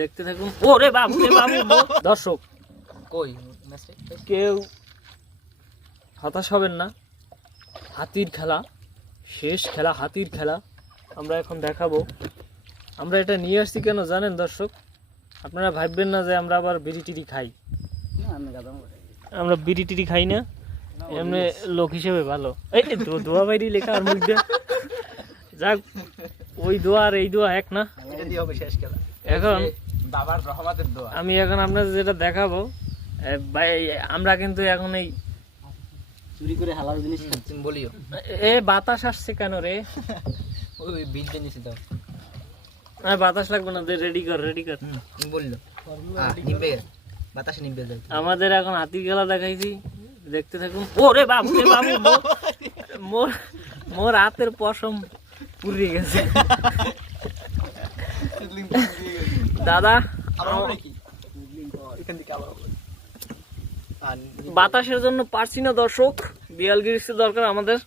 দেখতে থাকুন। ওরে বাবু রে বাবু। দর্শক কই কেউ হতাশ হবেন না, হাতির খেলা, শেষ খেলা, হাতির খেলা আমরা এখন দেখাবো। আমরা এটা নিয়ে আসছি কেন জানেন দর্শক? আপনারা ভাববেন না যে আমরা আবার বিড়ি টিড়ি খাই। আমরা বিড়ি টিড়ি খাই না, এমনি লোক হিসেবে ভালো। এই দোয়া বাইরি লেখা আর মুখ দিয়ে যাক, ওই দোয়া আর এই দোয়া এক না। এখন বাবার রহমতের দোয়া। আমি এখন আপনাদের যেটা দেখাবো, আমরা কিন্তু এখন এই চুরি করে হালাল জিনিস খাচ্ছেন বলিও। এ বাতাস আসছে কেন রে? ওই বীজ জেনেছি তো। বাতাস লাগবে না, রেডি কর বললো নিবে বাতাসে নিবে যায়। আমাদের এখন হাতির খেলা দেখাইছি, দেখতে থাকুন। ওরে বাবু রে বাবু, মোর হাতের পশম পুড়িয়ে গেছে। দাদা বাতাসের জন্য পারছি না দর্শক, বিয়াল গিরিস দরকার আমাদের।